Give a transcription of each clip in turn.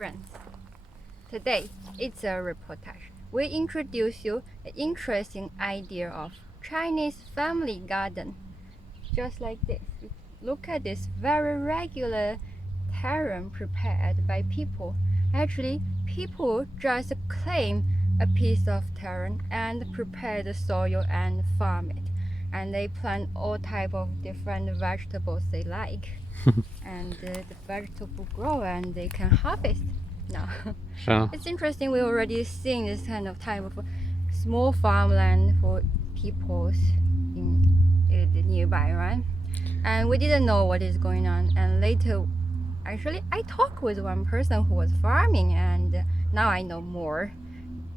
friends. Today, it's a reportage. We introduce you an interesting idea of Chinese family garden. Just like this. Look at this very regular terrain prepared by people. Actually, people just claim a piece of terrain and prepare the soil and farm it. And they plant all type of different vegetables they like. And the vegetable grow and they can harvest now. Sure. It's interesting, we already seen this kind of type of small farmland for peoples in the nearby, right? And we didn't know what is going on. And later, actually, I talked with one person who was farming, and now I know more.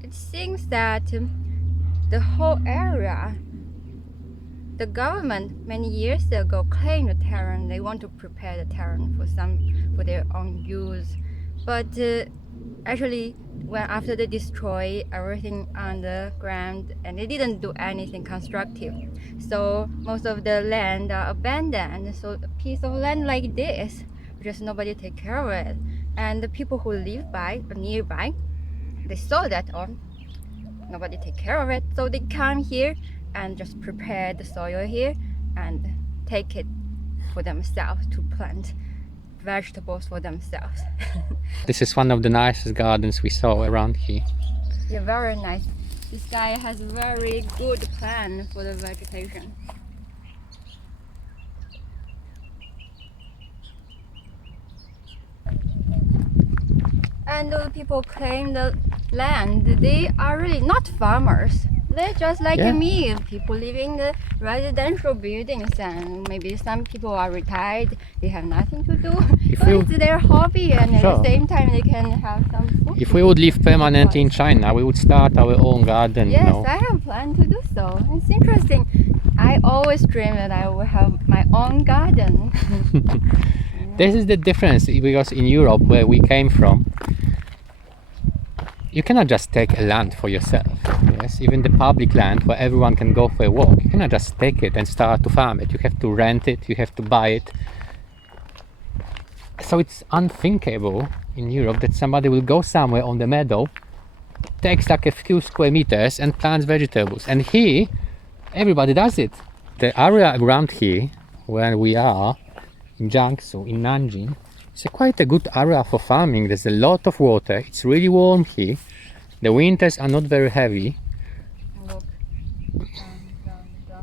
It seems that the whole area, the government many years ago claimed the terrain. They want to prepare the terrain for their own use, but actually, when after they destroy everything on the ground, and they didn't do anything constructive, so most of the land are abandoned. So a piece of land like this, just nobody take care of it, and the people who live by or nearby, they saw that nobody take care of it, so they come here and just prepare the soil here and take it for themselves to plant vegetables for themselves. This is one of the nicest gardens we saw around here. Yeah, very nice. This guy has a very good plan for the vegetation. And those people claim the land, they are really not farmers. They're just like me, people living in the residential buildings, and maybe some people are retired, they have nothing to do. So it's their hobby, and at the same time they can have some food. If we would live permanently in China, we would start our own garden. Yes, you know. I have planned to do so. It's interesting. I always dream that I will have my own garden. This is the difference, because in Europe, where we came from, you cannot just take a land for yourself. Yes, even the public land where everyone can go for a walk, you cannot just take it and start to farm it. You have to rent it, you have to buy it. So it's unthinkable in Europe that somebody will go somewhere on the meadow, takes like a few square meters and plants vegetables. And here, everybody does it. The area around here, where we are, in Jiangsu, in Nanjing, it's quite a good area for farming. There's a lot of water. It's really warm here. The winters are not very heavy. Look.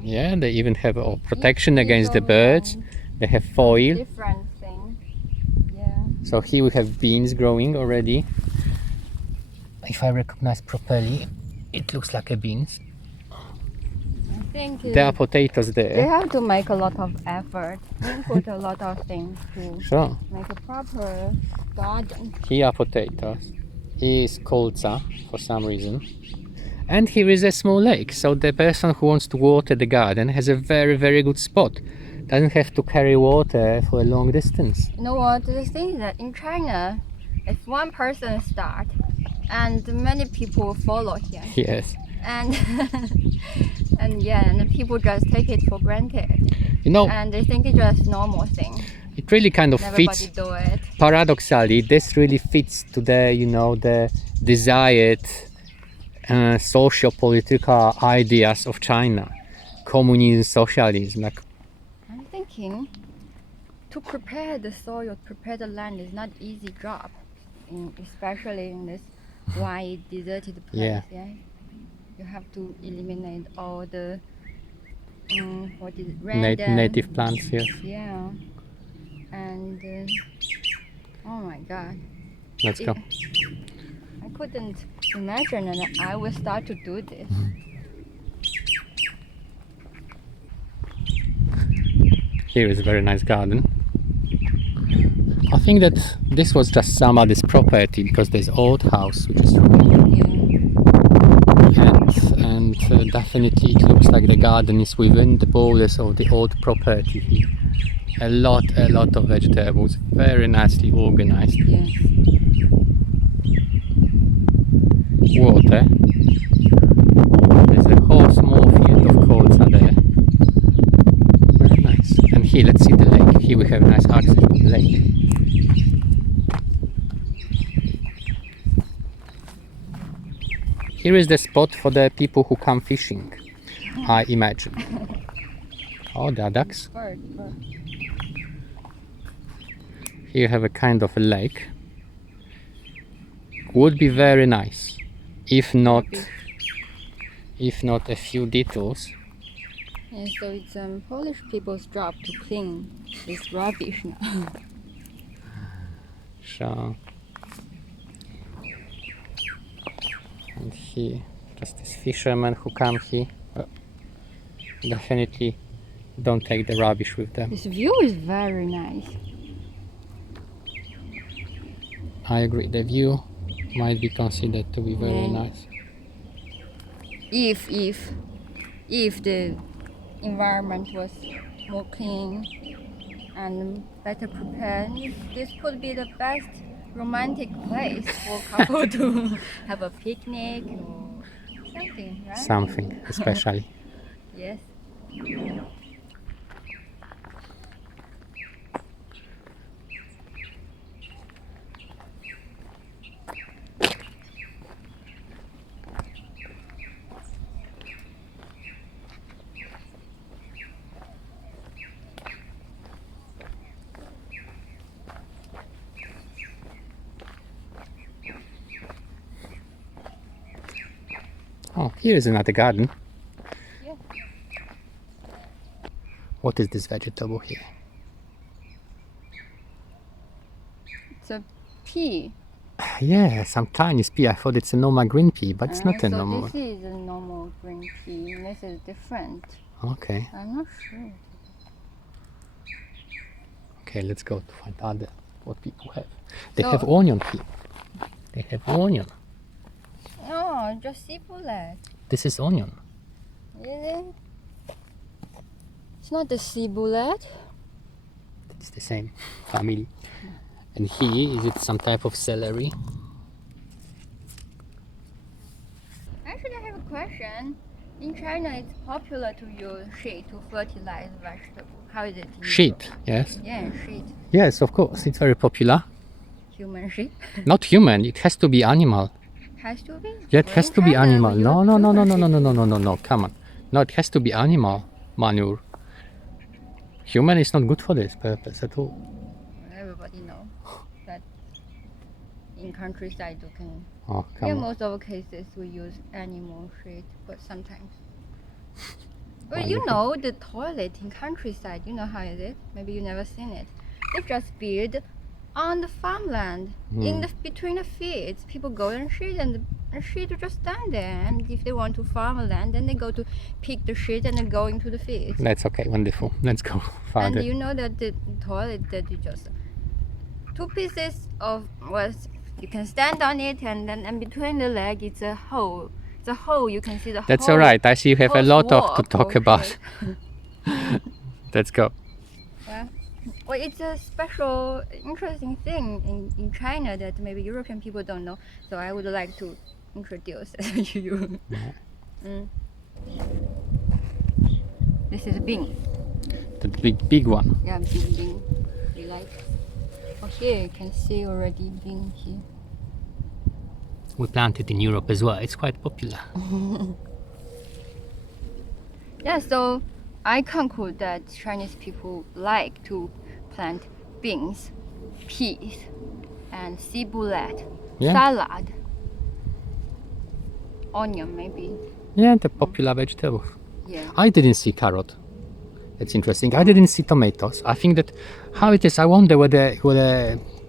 Yeah, they even have protection against the birds. They have foil. Different thing. Yeah. So here we have beans growing already. If I recognize properly, it looks like a beans. I think There are potatoes they there. have to make a lot of effort, input a lot of things to Sure. make a proper garden. Here are potatoes. Here is colza for some reason. And here is a small lake. So the person who wants to water the garden has a very, very good spot. Doesn't have to carry water for a long distance. You know what? The thing is that in China, if one person start, and many people follow him, Yes. and and the people just take it for granted, You know, and they think it's just normal thing. it really kind of Everybody fits. do it. Paradoxally, this really fits to the, the desired socio-political ideas of China. Communism, socialism. Like, I'm thinking to prepare the soil, prepare the land is not easy job, especially in this wide deserted place. Yeah. You have to eliminate all the random native plants, yes. Yeah. And oh my God. Let's go. I couldn't imagine that I will start to do this. Here is a very nice garden. I think that this was just somebody's property, because there's old house which is and definitely it looks like the garden is within the borders of the old property here. A lot of vegetables, very nicely organized. Yes. Water. There's a whole small field of colza there. Very nice. And here, let's see the lake. Here we have a nice access to the lake. Here is the spot for the people who come fishing, I imagine. Oh, there are ducks. Bird. Here you have a kind of a lake. Would be very nice, if not a few details. And so it's Polish people's job to clean this rubbish now. So, and here, just these fishermen who come here, definitely don't take the rubbish with them. This view is very nice. I agree, the view might be considered to be very nice. If the environment was more clean and better prepared, this could be the best romantic place for couple to have a picnic or something, right? Something, especially. Yes. Oh, here is another garden. Yeah. What is this vegetable here? It's a pea. Yeah, some tiny pea. I thought it's a normal green pea, but it's not a So normal. this is a normal green pea. This is different. Okay, I'm not sure. okay, let's go to find what people have. They So- have onion here. They have onion. No, just ciboulette. This is onion. Really? It's not the ciboulette. It's the same family. And here, is it some type of celery? Actually, I have a question. In China, it's popular to use shit to fertilize vegetables. How is it? in Sheet, Europe? yes. Yeah, shit. Yes, of course, it's very popular. Human shit. Not human, it has to be animal. Has to be? Yeah, it Well, has in to be China, animal. we No, use no, no, no, human no, no, shit. no, no, no, no, no, come on. No, it has to be animal manure. Human is not good for this purpose at all. Everybody know that in countryside you can. Oh, come In on. most of the cases we use animal shit, but sometimes. Well, Wonderful. you know the toilet in countryside. You know how is it? Maybe you never seen it. They just build on the farmland in the between the fields. People go and shit, and the shit will just stand there. And if they want to farm land, then they go to pick the shit and then go into the fields. That's okay, wonderful. Let's go farther. And you know that the toilet that you just two pieces of you can stand on it, and then and between the leg it's a hole. It's a hole. You can see the That's whole. all right. I see you have a whole lot of to swamp talk of about. shit. Let's go. Yeah. Well, it's a special, interesting thing in China that maybe European people don't know. So I would like to introduce to you. Mm. This is bean. The big one. Yeah, bean. We like. Oh, here you can see already bean here. We plant it in Europe as well. It's quite popular. Yeah, so I conclude that Chinese people like to plant beans, peas, and ciboulette, Yeah. salad, onion maybe. Yeah, the popular vegetables. Yeah. I didn't see carrot. It's interesting. I didn't see tomatoes. I think that how it is. I wonder whether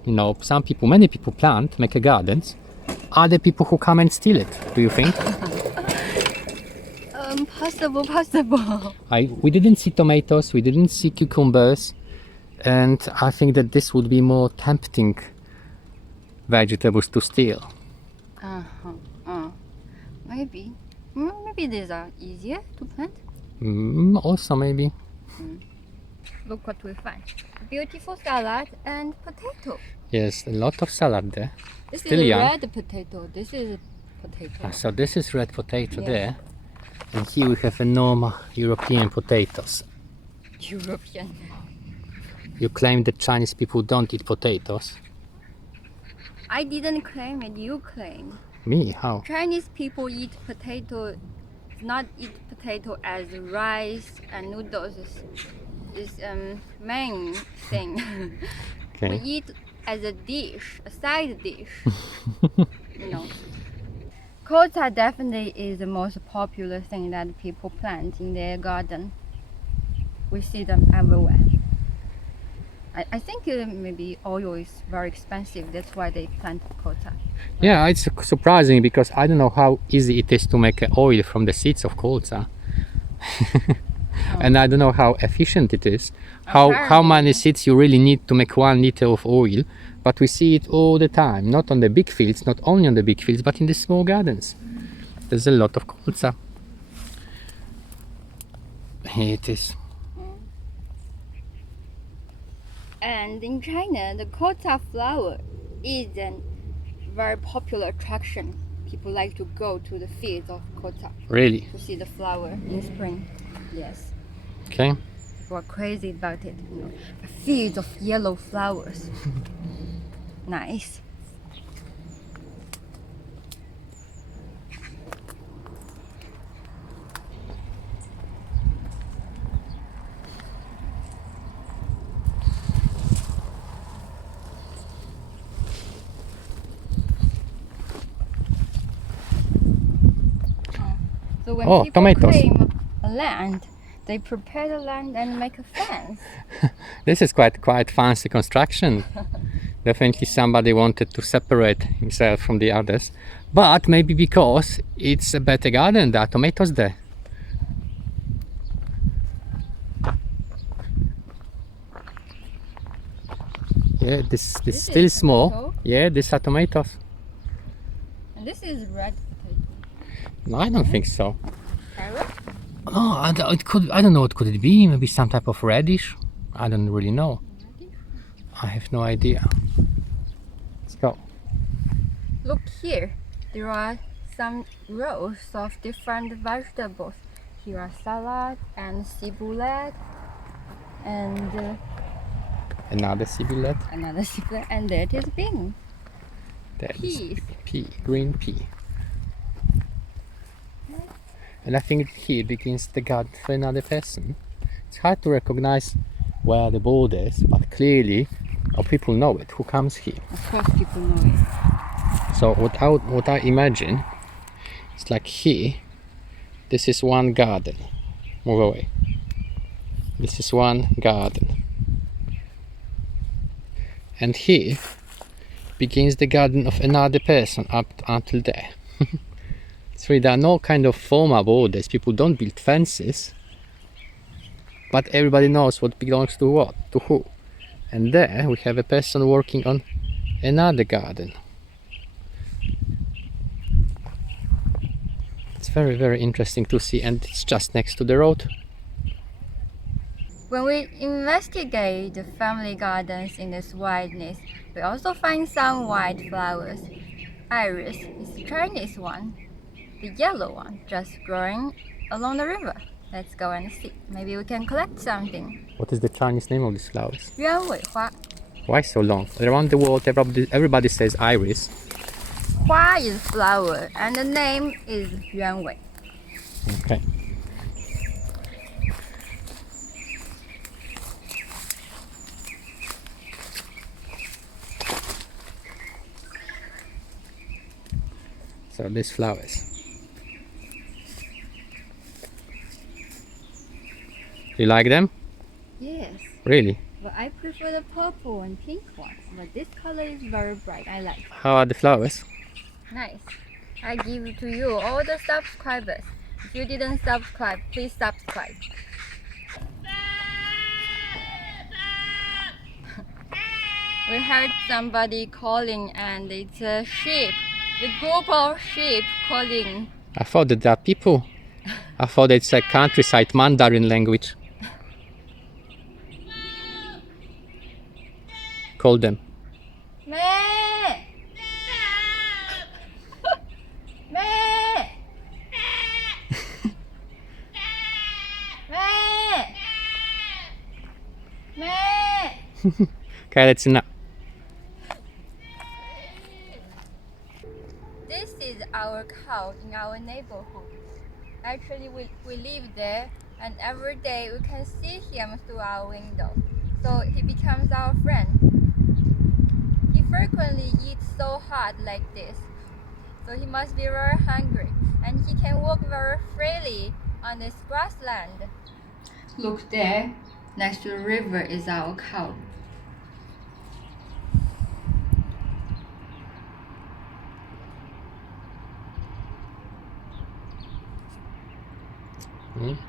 you know, many people plant, make a gardens. Are there people who come and steal it? Do you think? Possible. We didn't see tomatoes. We didn't see cucumbers, and I think that this would be more tempting vegetables to steal. Maybe. Maybe these are easier to plant. Also, maybe. Look what we find. Beautiful salad and potato. Yes, a lot of salad there. This Still is a young. red potato. This is a potato. So this is red potato Yeah. there, and here we have a normal European potatoes. European. You claim that Chinese people don't eat potatoes. I didn't claim it. You claim. Me? How? Chinese people eat potato, not eat potato as rice and noodles is main thing. We Okay. eat as a dish, a side dish. You know. Colza definitely is the most popular thing that people plant in their garden. We see them everywhere. I think maybe oil is very expensive. That's why they plant colza. Yeah, it's surprising because I don't know how easy it is to make oil from the seeds of colza. And I don't know how efficient it is. How many Apparently. seeds you really need to make 1 liter of oil, but we see it all the time, not on the big fields, not only on the big fields, but in the small gardens. There's a lot of colza. Here it is. And in China, the colza flower is a very popular attraction. People like to go to the fields of colza Really? to see the flower in spring. Yes, Okay. people are crazy about it. You know, a field of yellow flowers. Nice. So when Oh, people tomatoes. claim a land, they prepare the land and make a fence. This is quite fancy construction. Definitely somebody wanted to separate himself from the others, but maybe because it's a better garden, there are tomatoes there. Yeah, this This still is small. tomato. Yeah, these are tomatoes. And this is red potato. No, I don't think so. Carrot? Oh, I don't know what could it be. Maybe some type of radish. I don't really know. I have no idea. Let's go. Look here. There are some rows of different vegetables. Here are salad and ciboulette and Another ciboulette. another ciboulette, and that is bean. There is Peas. pea, green pea. And I think here begins the garden for another person. It's hard to recognize where the border is, but clearly people know it. Who comes here? Of course, people know it. So what I imagine, it's like here. This is one garden. Move away. This is one garden. And here begins the garden of another person up until there. So there are no kind of formal borders. People don't build fences, but everybody knows what belongs to what, to who. And there we have a person working on another garden. It's very, very interesting to see, and it's just next to the road. When we investigate the family gardens in this wideness, we also find some white flowers. Iris is the Chinese one, the yellow one just growing along the river. Let's go and see. Maybe we can collect something. What is the Chinese name of these flowers? 鸢尾花. Why so long? Around the world, everybody says iris. 花 is flower and the name is 鸢尾. Okay. So these flowers. You like them? Yes, Really? but I prefer the purple and pink one. But this color is very bright. I like. How are the flowers? Nice. I give it to you, all the subscribers. If you didn't subscribe, please subscribe. We heard somebody calling and it's a sheep. The group of sheep calling. I thought that there are people. I thought it's a countryside Mandarin language. Call them. Meh! Meh! Meh! Meh! Okay, that's enough. This is our cow in our neighborhood. Actually, we live there, and every day we can see him through our window. So he becomes our friend. He frequently eats so hard like this. So he must be very hungry, and he can walk very freely on this grassland. Look there, next to the river is our cow.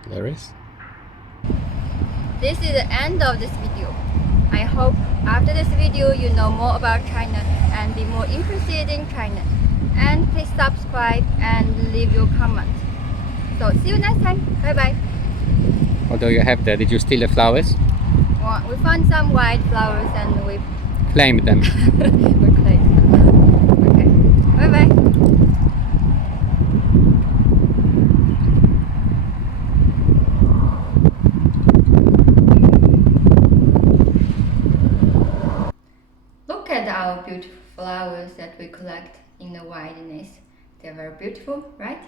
There is. This is the end of this video. I hope after this video you know more about China and be more interested in China. And please subscribe and leave your comment. So see you next time. Bye bye. What do you have there? Did you steal the flowers? Well, we found some white flowers and we Claim them. claimed them. Okay. Bye bye. Look at our beautiful flowers that we collect in the wilderness. They're very beautiful, right?